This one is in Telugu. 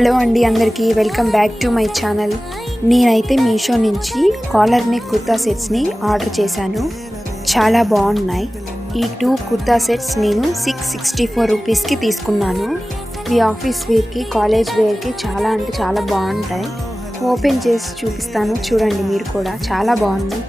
హలో అండి అందరికీ welcome back to my channel. నేనైతే మీషో నుంచి కాలర్ నెక్ కుర్తా సెట్స్ని ఆర్డర్ చేశాను. చాలా బాగున్నాయి. ఈ 2 కుర్తా సెట్స్ నేను 664 రూపీస్కి తీసుకున్నాను. ఈ ఆఫీస్ వేర్కి, కాలేజ్ వేర్కి చాలా అంటే చాలా బాగుంటాయి. ఓపెన్ చేసి చూపిస్తాను, చూడండి మీరు కూడా. చాలా బాగుంది.